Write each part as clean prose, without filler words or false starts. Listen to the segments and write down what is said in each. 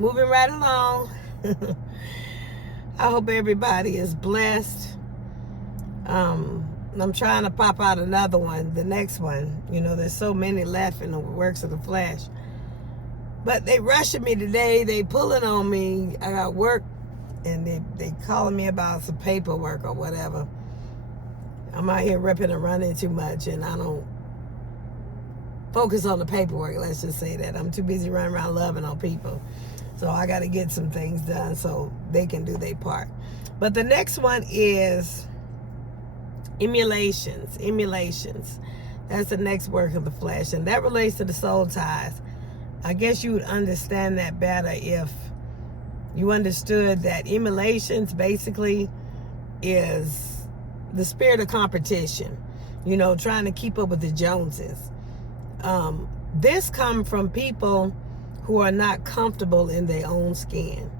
moving right along. I hope everybody is blessed. I'm trying to pop out another one, the next one. You know, there's so many left in the works of the flesh. But they rushing me today. They pulling on me. I got work, and they calling me about some paperwork or whatever. I'm out here ripping and running too much, and I don't focus on the paperwork. Let's just say that. I'm too busy running around loving on people. So I got to get some things done so they can do their part. But the next one is emulations. Emulations. That's the next work of the flesh, and that relates to the soul ties. I guess you would understand that better if you understood that emulations basically is the spirit of competition. You know, trying to keep up with the Joneses. This comes from people who are not comfortable in their own skin.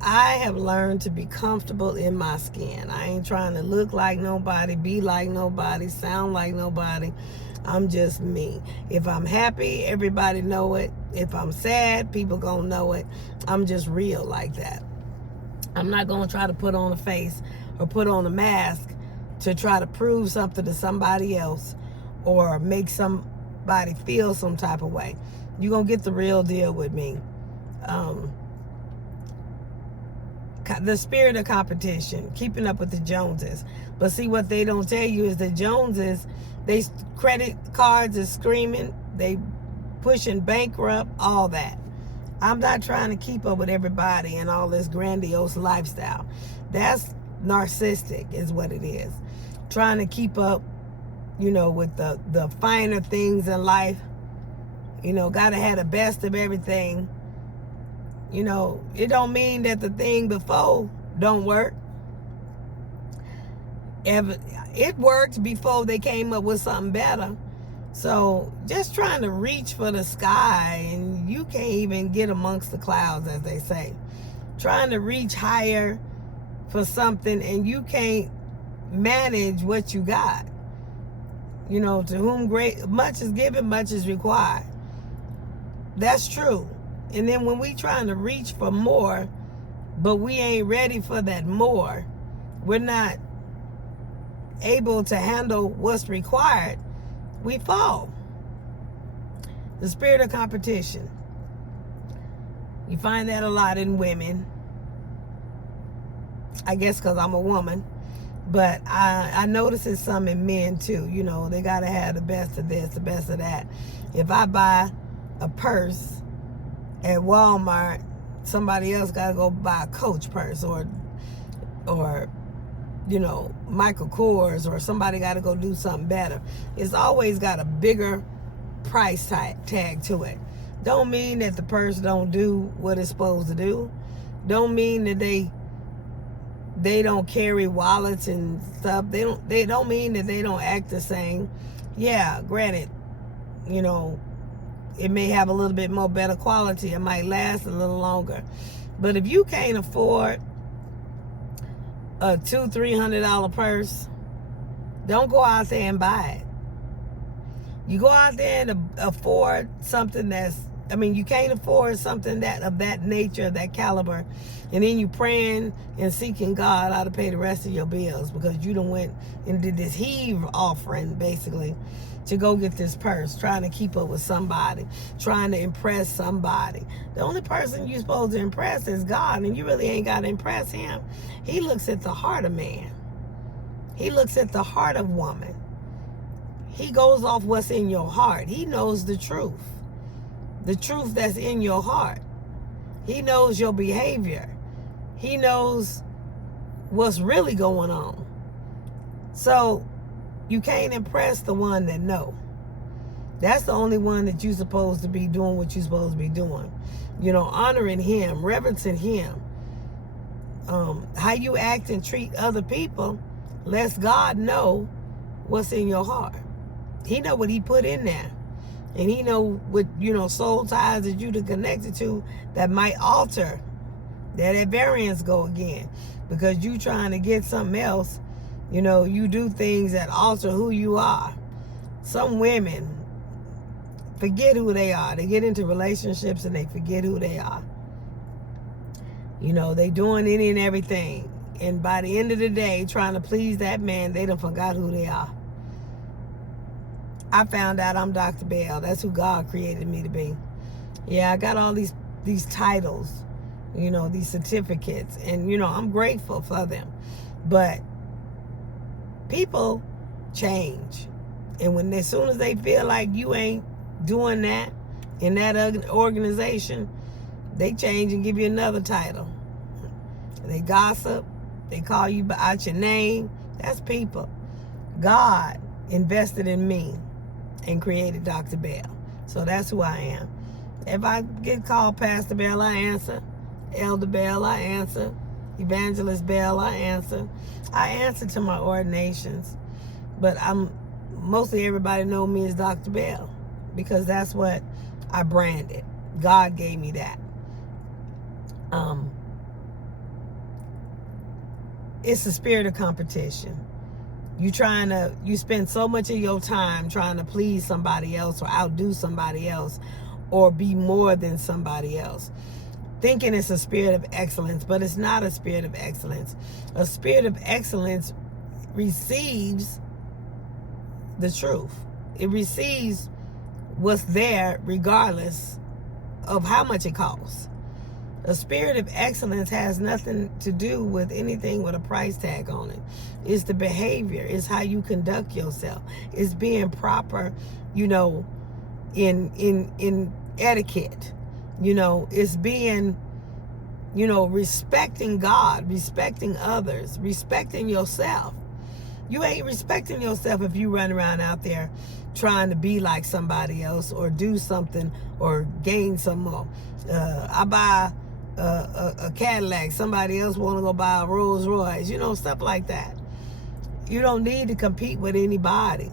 I have learned to be comfortable in my skin. I ain't trying to look like nobody, be like nobody, sound like nobody. I'm just me. If I'm happy, everybody know it. If I'm sad, people gonna know it. I'm just real like that. I'm not gonna try to put on a face or put on a mask to try to prove something to somebody else or make somebody feel some type of way. You're gonna get the real deal with me. The spirit of competition, keeping up with the Joneses. But see, what they don't tell you is the Joneses, they credit cards is screaming, they pushing bankrupt, all that. I'm not trying to keep up with everybody and all this grandiose lifestyle. That's narcissistic is what it is. Trying to keep up, you know, with the finer things in life. You know, gotta have the best of everything. You know, it don't mean that the thing before don't work. It worked before they came up with something better. So just trying to reach for the sky, and you can't even get amongst the clouds, as they say. Trying to reach higher for something, and you can't manage what you got. You know, to whom much is given, much is required. That's true. And then when we trying to reach for more, but we ain't ready for that more, we're not able to handle what's required, we fall. The spirit of competition. You find that a lot in women. I guess because I'm a woman. But I notice it's some in men too. You know, they got to have the best of this, the best of that. If I buy a purse at Walmart, somebody else got to go buy a Coach purse or you know, Michael Kors, or somebody got to go do something better. It's always got a bigger price tag to it. Don't mean that the purse don't do what it's supposed to do. Don't mean that they don't carry wallets and stuff. They don't mean that they don't act the same. Yeah, granted, you know, it may have a little bit more better quality. It might last a little longer. But if you can't afford a $200-$300 purse, don't go out there and buy it. You go out there and afford something you can't afford something that of that nature, that caliber, and then you praying and seeking God how to pay the rest of your bills because you done went and did this heave offering basically to go get this purse, trying to keep up with somebody, trying to impress somebody. The only person you're supposed to impress is God, and you really ain't got to impress him. He looks at the heart of man. He looks at the heart of woman. He goes off what's in your heart. He knows the truth that's in your heart. He knows your behavior. He knows what's really going on. So you can't impress the one that know. That's the only one that you're supposed to be doing what you're supposed to be doing. You know, honoring him, reverencing him. How you act and treat other people lets God know what's in your heart. He know what he put in there. And he know what, you know, soul ties that you connected to that might alter, that variance go again. Because you trying to get something else, you know, you do things that alter who you are. Some women forget who they are. They get into relationships and they forget who they are. You know, they doing any and everything. And by the end of the day, trying to please that man, they done forgot who they are. I found out I'm Dr. Bell. That's who God created me to be. Yeah, I got all these titles, you know, these certificates. And, you know, I'm grateful for them. But people change. And when as soon as they feel like you ain't doing that in that organization, they change and give you another title. They gossip. They call you out your name. That's people. God invested in me and created Dr. Bell. So that's who I am. If I get called Pastor Bell, I answer. Elder Bell, I answer. Evangelist Bell, I answer. I answer to my ordinations. But mostly everybody know me as Dr. Bell because that's what I branded. God gave me that. It's a spirit of competition. You spend so much of your time trying to please somebody else or outdo somebody else or be more than somebody else, thinking it's a spirit of excellence, but it's not a spirit of excellence. A spirit of excellence receives the truth. It receives what's there regardless of how much it costs. A spirit of excellence has nothing to do with anything with a price tag on it. It's the behavior. It's how you conduct yourself. It's being proper, you know, in etiquette. You know, it's being, you know, respecting God, respecting others, respecting yourself. You ain't respecting yourself if you run around out there trying to be like somebody else or do something or gain some more. I buy a Cadillac, somebody else want to go buy a Rolls Royce, you know, stuff like that. You don't need to compete with anybody.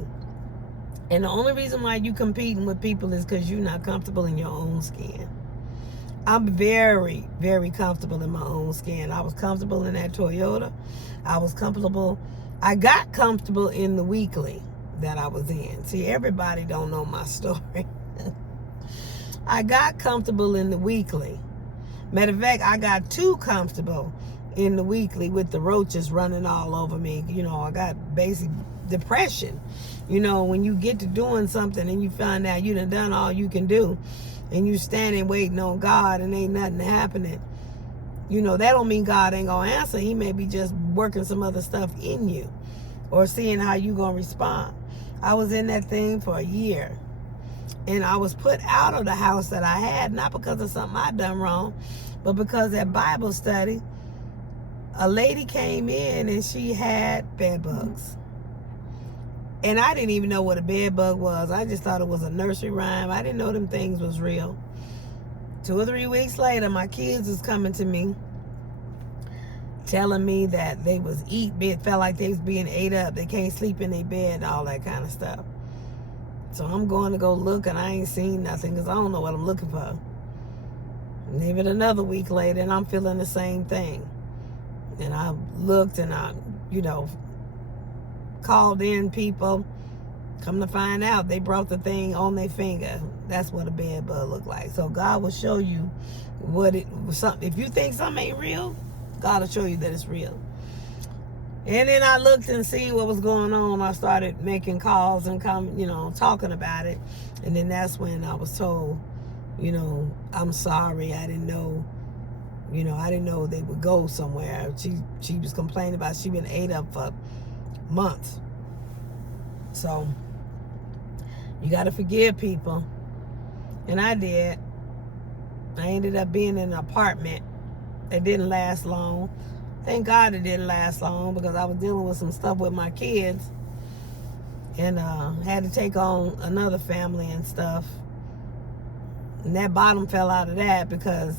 And the only reason why you competing with people is because you're not comfortable in your own skin. I'm very, very comfortable in my own skin. I was comfortable in that Toyota. I got comfortable in the weekly that I was in. See, everybody don't know my story. I got comfortable in the weekly. Matter of fact, I got too comfortable in the weekly with the roaches running all over me. You know, I got basic depression. You know, when you get to doing something and you find out you done all you can do and you standing waiting on God and ain't nothing happening, you know, that don't mean God ain't gonna answer. He may be just working some other stuff in you or seeing how you gonna respond. I was in that thing for a year. And I was put out of the house that I had, not because of something I done wrong, but because at Bible study, a lady came in and she had bed bugs. And I didn't even know what a bed bug was. I just thought it was a nursery rhyme. I didn't know them things was real. 2 or 3 weeks later, my kids was coming to me, telling me that they was felt like they was being ate up. They can't sleep in their bed and all that kind of stuff. So I'm going to go look, and I ain't seen nothing because I don't know what I'm looking for. Leave it another week later, and I'm feeling the same thing. And I looked, and I, you know, called in people. Come to find out, they brought the thing on their finger. That's what a bed bug looked like. So God will show you what it was. If you think something ain't real, God will show you that it's real. And then I looked and see what was going on. I started making calls and talking about it. And then that's when I was told, you know, I'm sorry. I didn't know they would go somewhere. She was complaining about she been ate up for months. So you got to forgive people. And I did. I ended up being in an apartment that didn't last long. Thank God it didn't last long because I was dealing with some stuff with my kids and had to take on another family and stuff. And that bottom fell out of that because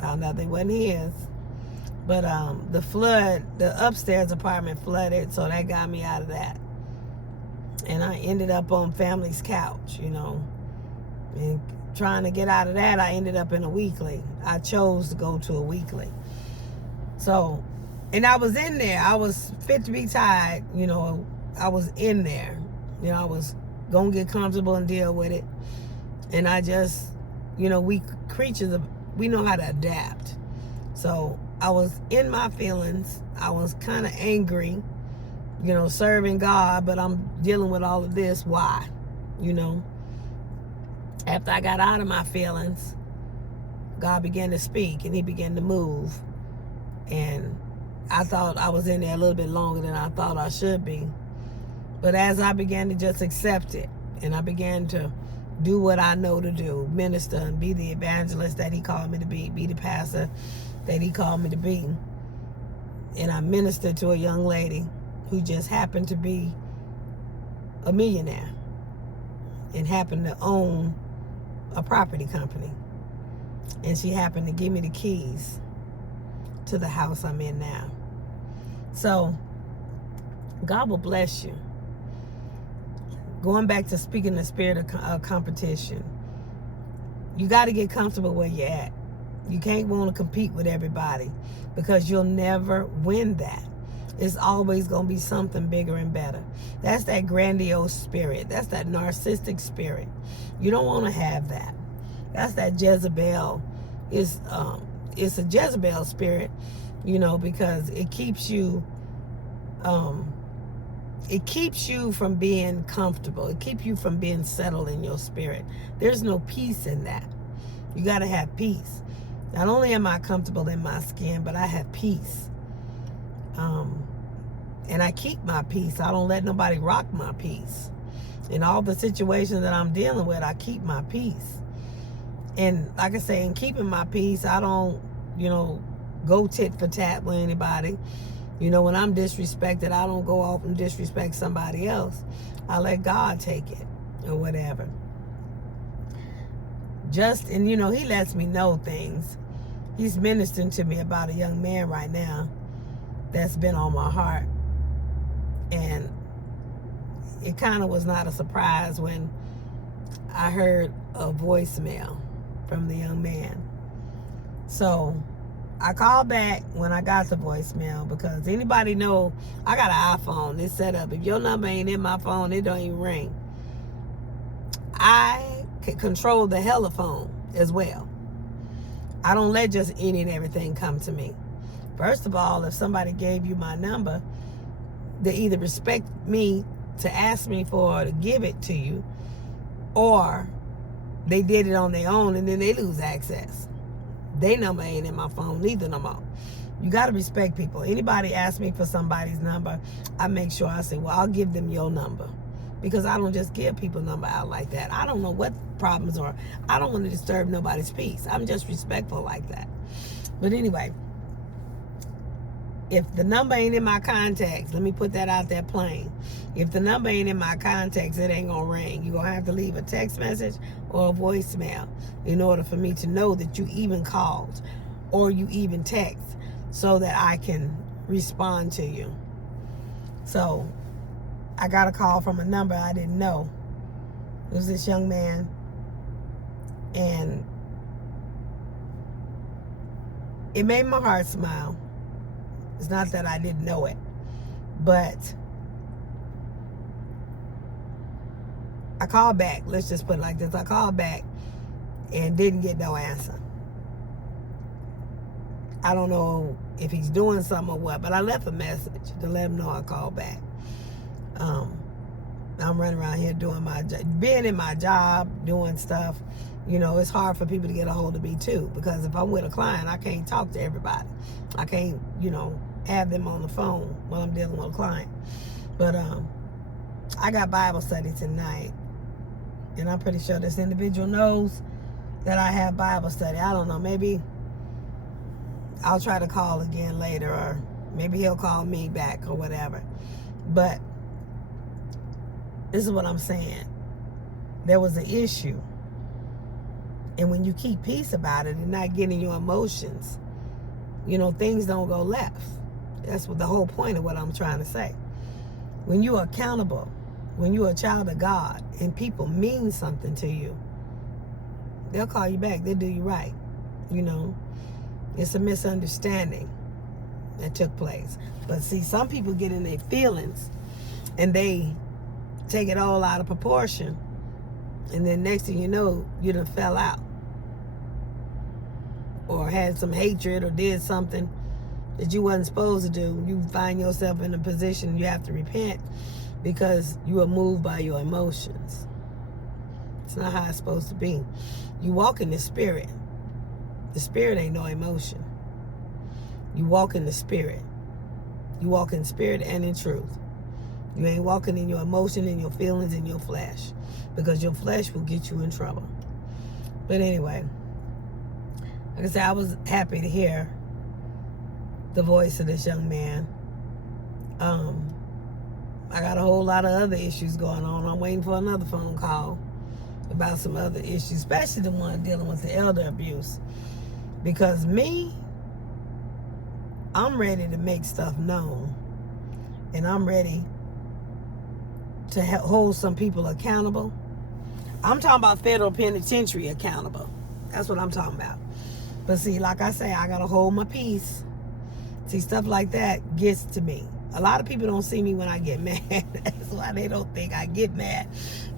found out they wasn't his. But the upstairs apartment flooded, so that got me out of that. And I ended up on family's couch, you know. And trying to get out of that, I ended up in a weekly. I chose to go to a weekly. So, and I was in there. I was fit to be tied, you know. I was in there. You know, I was going to get comfortable and deal with it. And I just, you know, we creatures, we know how to adapt. So I was in my feelings. I was kind of angry, serving God, but I'm dealing with all of this. Why? After I got out of my feelings, God began to speak and he began to move. And I thought I was in there a little bit longer than I thought I should be. But as I began to just accept it, and I began to do what I know to do, minister and be the evangelist that he called me to be the pastor that he called me to be. And I ministered to a young lady who just happened to be a millionaire and happened to own a property company. And she happened to give me the keys to the house I'm in now. So God will bless you. Going back to speaking the spirit of competition, you got to get comfortable where you're at. You can't want to compete with everybody because you'll never win that. It's always going to be something bigger and better. That's that grandiose spirit. That's that narcissistic spirit. You don't want to have that. That's that Jezebel. It's a Jezebel spirit, because it keeps you from being comfortable. It keeps you from being settled in your spirit. There's no peace in that. You got to have peace. Not only am I comfortable in my skin, but I have peace. And I keep my peace. I don't let nobody rock my peace. In all the situations that I'm dealing with, I keep my peace. And like I say, in keeping my peace, I don't, go tit for tat with anybody. When I'm disrespected, I don't go off and disrespect somebody else. I let God take it or whatever. And he lets me know things. He's ministering to me about a young man right now that's been on my heart. And it kind of was not a surprise when I heard a voicemail from the young man. So I called back when I got the voicemail, because anybody know I got an iPhone. It's set up. If your number ain't in my phone, it don't even ring. I can control the heliphone as well. I don't let just any and everything come to me. First of all, if somebody gave you my number, they either respect me to ask me for to give it to you, or they did it on their own and then they lose access. Their number ain't in my phone neither no more. You got to respect people. Anybody ask me for somebody's number, I make sure I say, well, I'll give them your number, because I don't just give people number out like that. I don't know what problems are. I don't want to disturb nobody's peace. I'm just respectful like that. But anyway, if the number ain't in my contacts, let me put that out there plain. If the number ain't in my contacts, it ain't gonna ring. You're gonna have to leave a text message or a voicemail in order for me to know that you even called or you even text, so that I can respond to you. So I got a call from a number I didn't know. It was this young man, and it made my heart smile. It's not that I didn't know it, but I called back. Let's just put it like this. I called back and didn't get no answer. I don't know if he's doing something or what, but I left a message to let him know I called back. I'm running around here doing my job, being in my job, doing stuff. It's hard for people to get a hold of me too, because if I'm with a client, I can't talk to everybody. I can't, have them on the phone while I'm dealing with a client. But I got Bible study tonight, and I'm pretty sure this individual knows that I have Bible study. I don't know, maybe I'll try to call again later, or maybe he'll call me back or whatever. But this is what I'm saying. There was an issue. And when you keep peace about it and not getting your emotions, things don't go left. That's what the whole point of what I'm trying to say. When you're accountable, when you're a child of God and people mean something to you, they'll call you back. They'll do you right. It's a misunderstanding that took place. But see, some people get in their feelings and they take it all out of proportion. And then next thing you know, you done fell out. or had some hatred or did something that you wasn't supposed to do, you find yourself in a position you have to repent because you are moved by your emotions. It's not how it's supposed to be. You walk in the spirit. The spirit ain't no emotion. You walk in the spirit. You walk in spirit and in truth. You ain't walking in your emotion and your feelings and your flesh, because your flesh will get you in trouble. But anyway, like I said, I was happy to hear the voice of this young man. I got a whole lot of other issues going on. I'm waiting for another phone call about some other issues, especially the one dealing with the elder abuse. Because me, I'm ready to make stuff known. And I'm ready to hold some people accountable. I'm talking about federal penitentiary accountable. That's what I'm talking about. But see, like I say, I got to hold my peace. See, stuff like that gets to me. A lot of people don't see me when I get mad. That's why they don't think I get mad,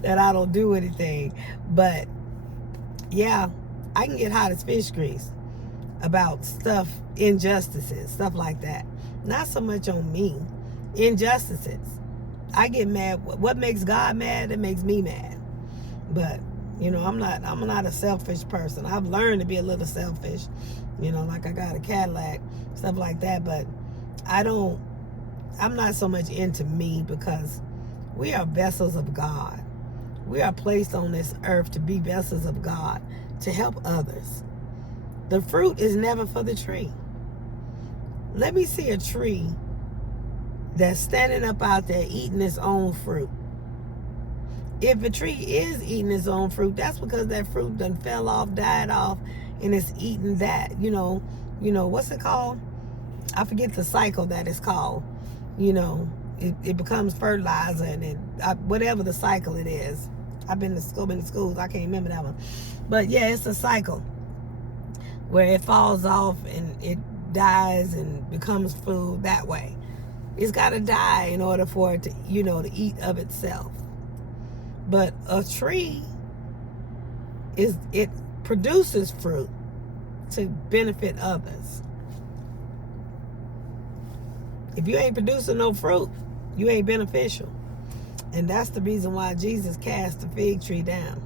that I don't do anything. But yeah, I can get hot as fish grease about stuff, injustices, stuff like that. Not so much on me. Injustices. I get mad. What makes God mad? It makes me mad. But you know, I'm not a selfish person. I've learned to be a little selfish. You know, like I got a Cadillac, stuff like that. But I'm not so much into me, because we are vessels of God. We are placed on this earth to be vessels of God, to help others. The fruit is never for the tree. Let me see a tree that's standing up out there eating its own fruit. If a tree is eating its own fruit, that's because that fruit done fell off, died off, and it's eating that. You know, what's it called? I forget the cycle that it's called. You know, it becomes fertilizer, and whatever the cycle it is. I've been to schools, I can't remember that one. But yeah, it's a cycle where it falls off and it dies and becomes food that way. It's got to die in order for it to, to eat of itself. But a tree, it produces fruit to benefit others. If you ain't producing no fruit, you ain't beneficial. And that's the reason why Jesus cast the fig tree down.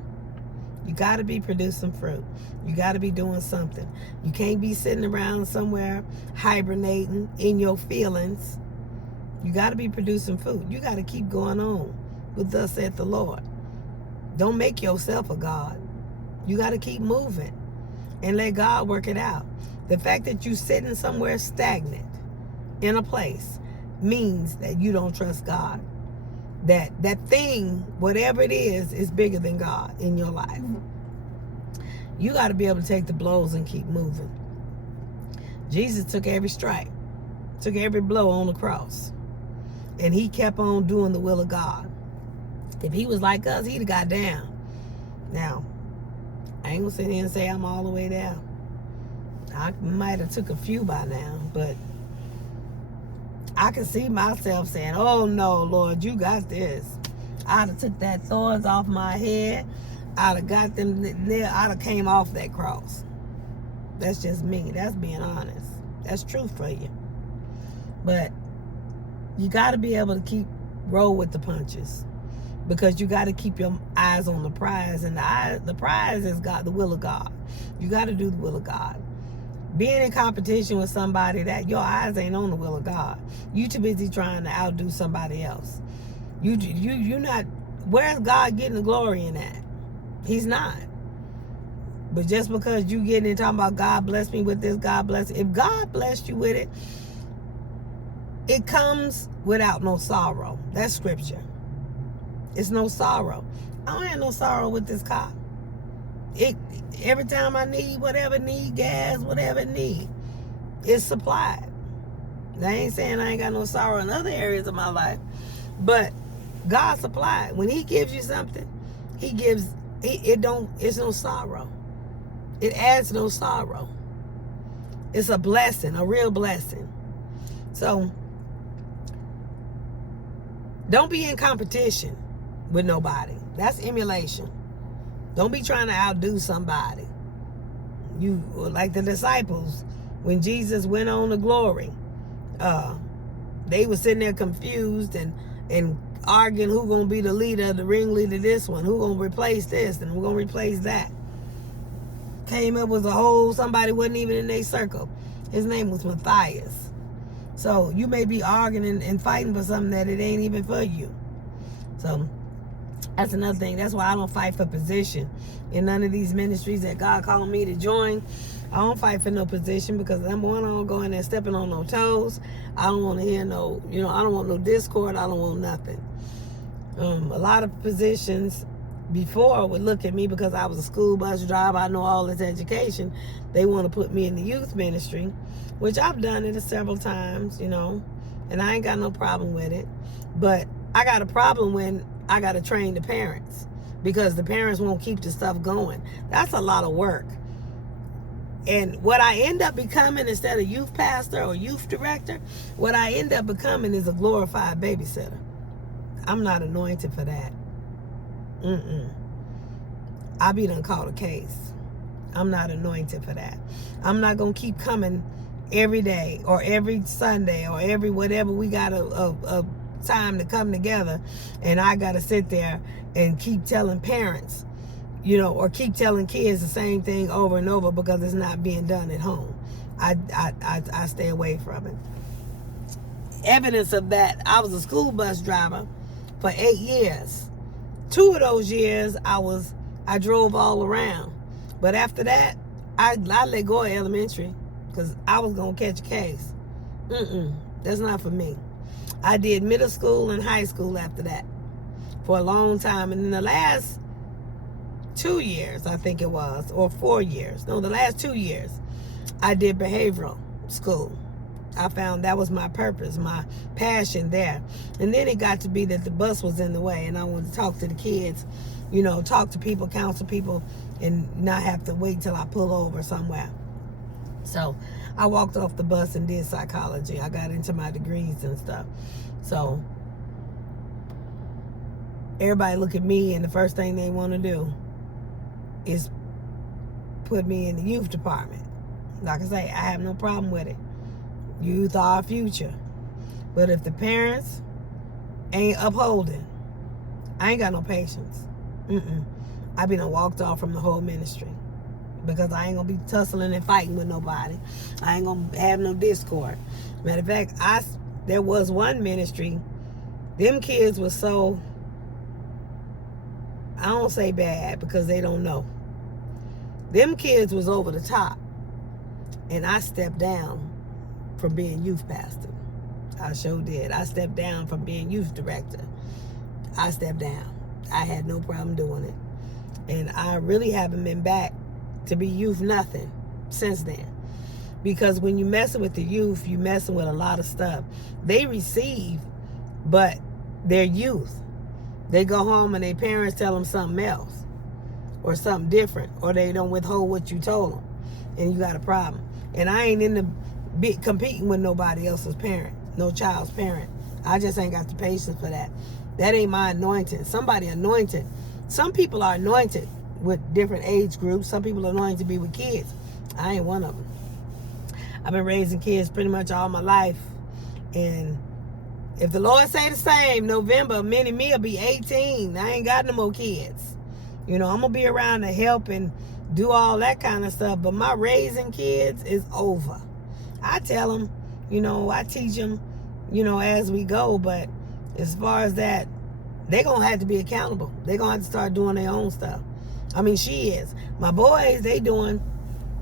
You got to be producing fruit. You got to be doing something. You can't be sitting around somewhere hibernating in your feelings. You got to be producing food. You got to keep going on with thus saith the Lord. Don't make yourself a God. You got to keep moving and let God work it out. The fact that you're sitting somewhere stagnant in a place means that you don't trust God. That thing, whatever it is bigger than God in your life. You got to be able to take the blows and keep moving. Jesus took every stripe, took every blow on the cross, and he kept on doing the will of God. If he was like us, he'd have got down. Now, I ain't gonna sit here and say I'm all the way there. I might have took a few by now, but I can see myself saying, oh no, Lord, you got this. I'd have took that thorns off my head. I'd have got them there. I'd have came off that cross. That's just me. That's being honest. That's truth for you. But you got to be able to roll with the punches, because you got to keep your eyes on the prize. And the prize is God, the will of God. You got to do the will of God. Being in competition with somebody that your eyes ain't on the will of God. You too busy trying to outdo somebody else. You not. Where's God getting the glory in that? He's not. But just because you getting in talking about God bless me with this, God bless. If God blessed you with it, it comes without no sorrow. That's scripture. It's no sorrow. I don't have no sorrow with this car. Every time I need gas, whatever it need, it's supplied. I ain't saying I ain't got no sorrow in other areas of my life, but God supplied. When he gives you something, he gives, it's no sorrow. It adds no sorrow. It's a blessing, a real blessing. So don't be in competition with nobody. That's emulation. Don't be trying to outdo somebody. You like the disciples when Jesus went on to glory. They were sitting there confused and arguing who gonna be the leader, the ringleader, this one, who gonna replace this, and who gonna replace that. Came up with somebody wasn't even in their circle. His name was Matthias. So you may be arguing and fighting for something that it ain't even for you. So that's another thing. That's why I don't fight for position in none of these ministries that God called me to join. I don't fight for no position because number one, I don't go in there stepping on no toes. I don't want to hear I don't want no discord. I don't want nothing. A lot of positions before would look at me because I was a school bus driver. I know all this education. They want to put me in the youth ministry, which I've done it several times, and I ain't got no problem with it. But I got a problem when I got to train the parents because the parents won't keep the stuff going. That's a lot of work. And what I end up becoming instead of youth pastor or youth director, what I end up becoming is a glorified babysitter. I'm not anointed for that. I be done called a case. I'm not anointed for that. I'm not going to keep coming every day or every Sunday or every whatever we got a time to come together, and I got to sit there and keep telling parents, or keep telling kids the same thing over and over because it's not being done at home. I stay away from it. Evidence of that, I was a school bus driver for 8 years. 2 of those years I drove all around. But after that, I let go of elementary because I was going to catch a case. That's not for me. I did middle school and high school after that for a long time. And in the last 2 years, I think it was, or 4 years. No, the last 2 years, I did behavioral school. I found that was my purpose, my passion there. And then it got to be that the bus was in the way and I wanted to talk to the kids, talk to people, counsel people, and not have to wait till I pull over somewhere. So I walked off the bus and did psychology. I got into my degrees and stuff. So everybody look at me and the first thing they want to do is put me in the youth department. Like I say, I have no problem with it. Youth are our future. But if the parents ain't upholding, I ain't got no patience. I been walked off from the whole ministry because I ain't gonna be tussling and fighting with nobody. I ain't gonna have no discord. Matter of fact, there was one ministry, them kids was so, I don't say bad because they don't know. Them kids was over the top. And I stepped down from being youth pastor. I sure did. I stepped down from being youth director. I stepped down. I had no problem doing it. And I really haven't been back to be youth nothing since then. Because when you messing with the youth, you messing with a lot of stuff. They receive, but they're youth. They go home and their parents tell them something else or something different, or they don't withhold what you told them, and you got a problem. And I ain't in the competing with nobody else's parent, no child's parent. I just ain't got the patience for that. That ain't my anointing. Somebody anointed. Some people are anointed with different age groups. Some people are anointed to be with kids. I ain't one of them. I've been raising kids pretty much all my life. And if the Lord say the same, November, me will be 18. I ain't got no more kids. I'm going to be around to help and do all that kind of stuff. But my raising kids is over. I tell them, I teach them, as we go. But as far as that, they're going to have to be accountable. They're going to have to start doing their own stuff. I mean, she is. My boys, they doing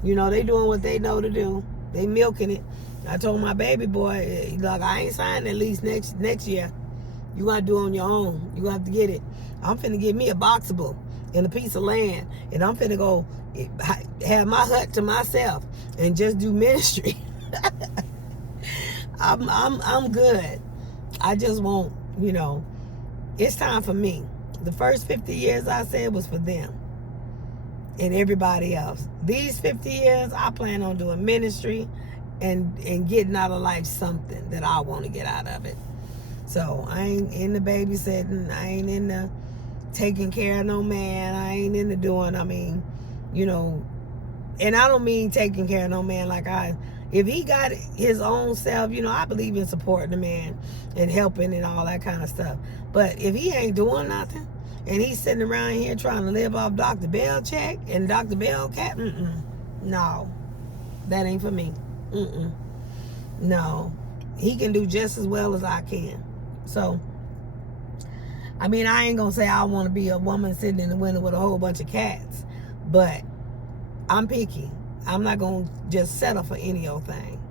what they know to do. They milking it. I told my baby boy, look, I ain't signed at least next year. You got to do it on your own. You have to get it. I'm finna get me a boxable and a piece of land. And I'm finna go have my hut to myself and just do ministry. I'm good. I just won't, it's time for me. The first 50 years I said was for them and everybody else. These 50 years, I plan on doing ministry and getting out of life something that I want to get out of it. So I ain't in the babysitting. I ain't in the taking care of no man. I ain't into doing, And I don't mean taking care of no man like if he got his own self, I believe in supporting the man and helping and all that kind of stuff. But if he ain't doing nothing and he's sitting around here trying to live off Dr. Bell check and Dr. Bell cap, no, that ain't for me. No, he can do just as well as I can. So, I mean, I ain't gonna say I want to be a woman sitting in the window with a whole bunch of cats, but I'm picky. I'm not going to just settle for any old thing.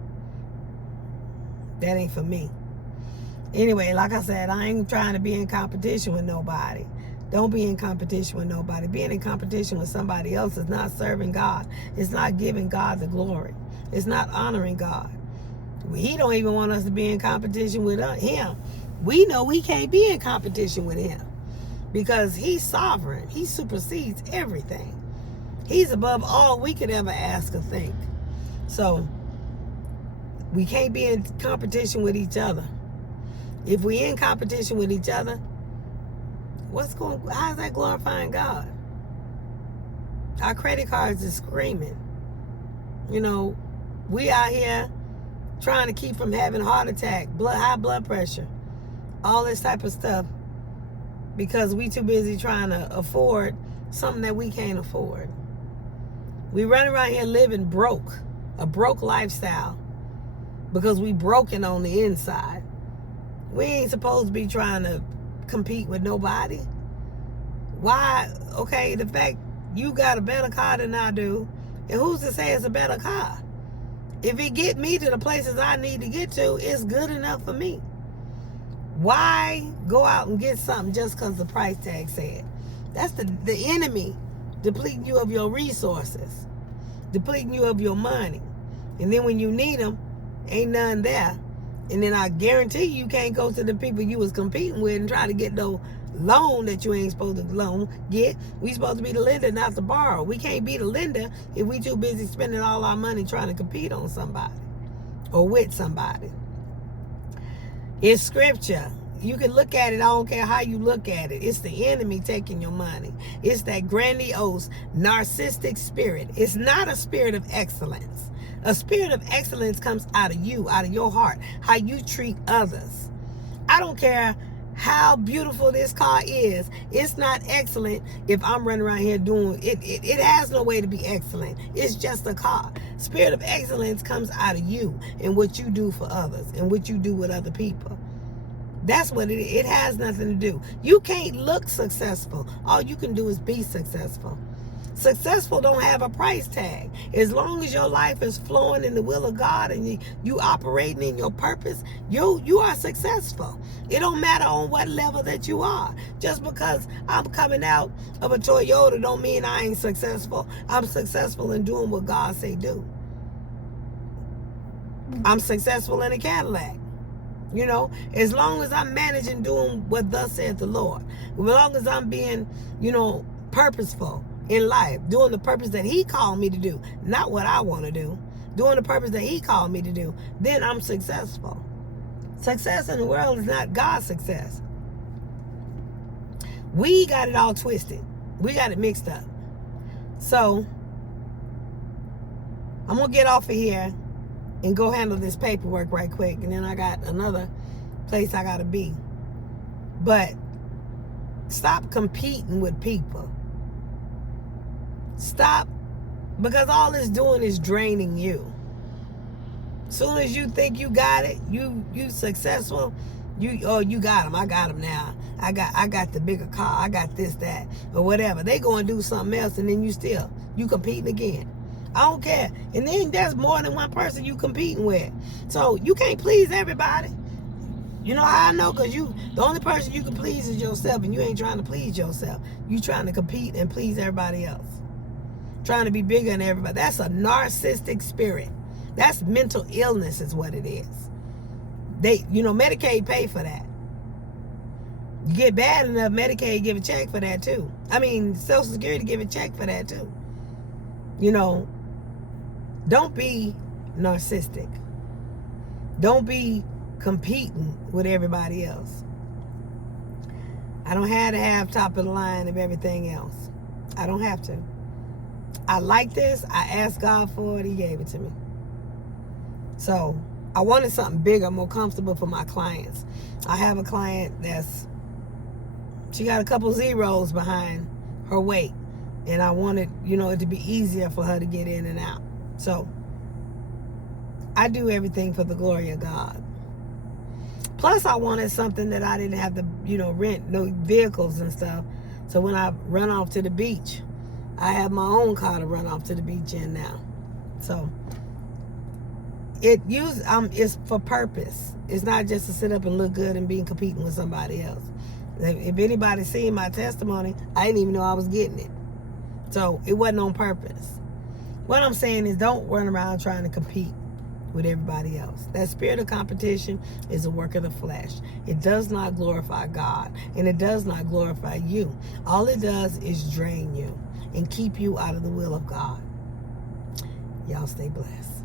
That ain't for me. Anyway, like I said, I ain't trying to be in competition with nobody. Don't be in competition with nobody. Being in competition with somebody else is not serving God. It's not giving God the glory. It's not honoring God. He don't even want us to be in competition with him. We know we can't be in competition with him because he's sovereign. He supersedes everything. He's above all we could ever ask or think. So we can't be in competition with each other. If we're in competition with each other, how's that glorifying God? Our credit cards is screaming. We out here trying to keep from having heart attack, high blood pressure, all this type of stuff because we too busy trying to afford something that we can't afford. We run around here living broke, a broke lifestyle, because we broken on the inside. We ain't supposed to be trying to compete with nobody. Why? Okay, the fact you got a better car than I do, and who's to say it's a better car? If it get me to the places I need to get to, it's good enough for me. Why go out and get something just because the price tag said? That's the enemy depleting you of your resources, depleting you of your money. And then when you need them, ain't none there. And then I guarantee you can't go to the people you was competing with and try to get no loan that you ain't supposed to get. We supposed to be the lender, not the borrower. We can't be the lender if we too busy spending all our money trying to compete on somebody or with somebody. It's scripture. You can look at it. I don't care how you look at it. It's the enemy taking your money. It's that grandiose, narcissistic spirit. It's not a spirit of excellence. A spirit of excellence comes out of you, out of your heart, how you treat others. I don't care how beautiful this car is. It's not excellent if I'm running around here doing it. It has no way to be excellent. It's just a car. Spirit of excellence comes out of you and what you do for others and what you do with other people. That's what it has nothing to do. You can't look successful. All you can do is be successful. Successful don't have a price tag. As long as your life is flowing in the will of God and you operating in your purpose, you are successful. It don't matter on what level that you are. Just because I'm coming out of a Toyota don't mean I ain't successful. I'm successful in doing what God say do. I'm successful in a Cadillac. As long as I'm managing doing what thus saith the Lord, as long as I'm being, purposeful in life, doing the purpose that he called me to do, not what I want to do, doing the purpose that he called me to do, then I'm successful. Success in the world is not God's success. We got it all twisted. We got it mixed up. So, I'm going to get off of here and go handle this paperwork right quick. And then I got another place I got to be. But stop competing with people. Stop, because all it's doing is draining you. Soon as you think you got it, you successful, you got them. I got them now. I got the bigger car. I got this, that, or whatever. They go and do something else, and then you competing again. I don't care. And then there's more than one person you competing with. So you can't please everybody. You know how I know? Because the only person you can please is yourself, and you ain't trying to please yourself. You trying to compete and please everybody else. Trying to be bigger than everybody. That's a narcissistic spirit. That's mental illness is what it is. Medicaid pay for that. You get bad enough, Medicaid give a check for that too. Social Security give a check for that too. Don't be narcissistic. Don't be competing with everybody else. I don't have to have top of the line of everything else. I don't have to. I like this. I asked God for it. He gave it to me. So I wanted something bigger, more comfortable for my clients. I have a client she got a couple zeros behind her weight. And I wanted, it to be easier for her to get in and out. So I do everything for the glory of God. Plus, I wanted something that I didn't have to, rent no vehicles and stuff. So when I run off to the beach, I have my own car to run off to the beach in now. So it's for purpose. It's not just to sit up and look good and be competing with somebody else. If anybody's seen my testimony, I didn't even know I was getting it. So it wasn't on purpose. What I'm saying is, don't run around trying to compete with everybody else. That spirit of competition is a work of the flesh. It does not glorify God, and it does not glorify you. All it does is drain you and keep you out of the will of God. Y'all stay blessed.